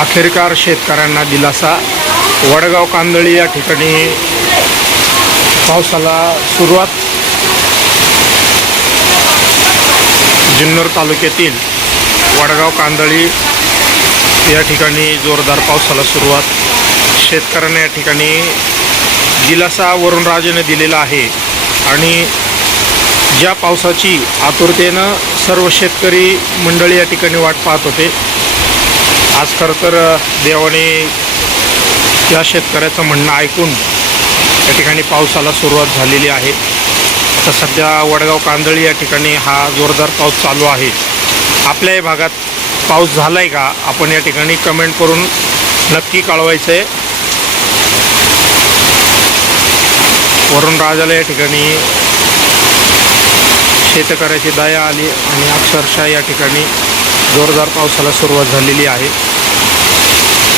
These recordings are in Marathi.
अखेरकार शेतकऱ्यांना दिलासा। वडगाव कांदळी या ठिकाणी पावसाला सुरुवात। जुन्नर तालुक्यातील वडगाव कांदळी या ठिकाणी जोरदार पावसाला सुरुवात। शेतकऱ्यांना या ठिकाणी दिलासा वरुणराजेने दिलेला आहे आणि ज्या पावसाची आतुरतेनं सर्व शेतकरी मंडळी या ठिकाणी वाट पाहत होते, आज खरं तर देवाने त्या शेतकऱ्याचं म्हणणं ऐकून या ठिकाणी पावसाला सुरुवात झालेली आहे। आता सध्या वडगाव कांदळी या ठिकाणी हा जोरदार पाऊस चालू आहे। आपल्याही भागात पाऊस झाला आहे का, आपण या ठिकाणी कमेंट करून नक्की कळवायचं आहे। वरुणराजाला या ठिकाणी शेतकऱ्याची दया आली आणि अक्षरशः या ठिकाणी जोरदार पावसाला सुरुवात झालेली आहे।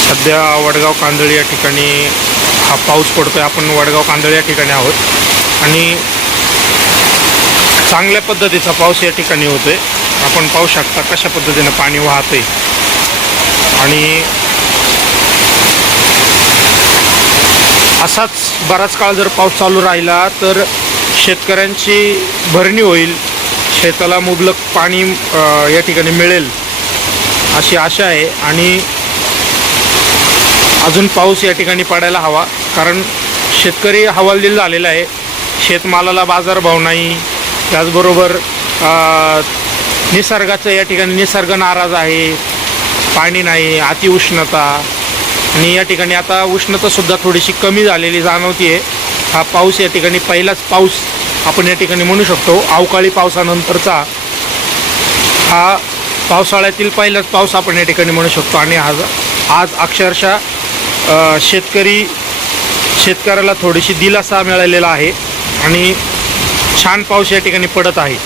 सध्या वडगाव कांदळी या ठिकाणी हा पाऊस पडतोय। आपण वडगाव कांदळी या ठिकाणी आहोत आणि चांगल्या पद्धतीचा पाऊस या ठिकाणी होतोय। आपण पाहू शकता कशा पद्धतीने पाणी वाहतंय आणि असाच बराच काळ जर पाऊस चालू राहिला तर शेतकऱ्यांची भरणी होईल, शेताला मुबलक पाणी या ठिकाणी मिळेल अशी आशा आहे। आणि अजून पाऊस या ठिकाणी पडायला हवा, कारण शेतकरी हवालदिल झालेला आहे। शेतमालाला बाजारभाव नाही, त्याचबरोबर निसर्गाचं या ठिकाणी निसर्ग नाराज आहे, पाणी नाही, अतिउष्णता आणि या ठिकाणी आता उष्णतासुद्धा थोडीशी कमी झालेली जाणवते आहे। हा पाऊस या ठिकाणी पहिलाच पाऊस आपण या ठिकाणी म्हणू शकतो, अवकाळी पावसानंतरचा हा पावसाळ्यातील पहिलाच पाऊस आपण या ठिकाणी म्हणू शकतो। आणि आज अक्षरशः शेतकऱ्याला थोडीशी दिलासा मिळालेला आहे आणि छान पाऊस या ठिकाणी पडत आहे।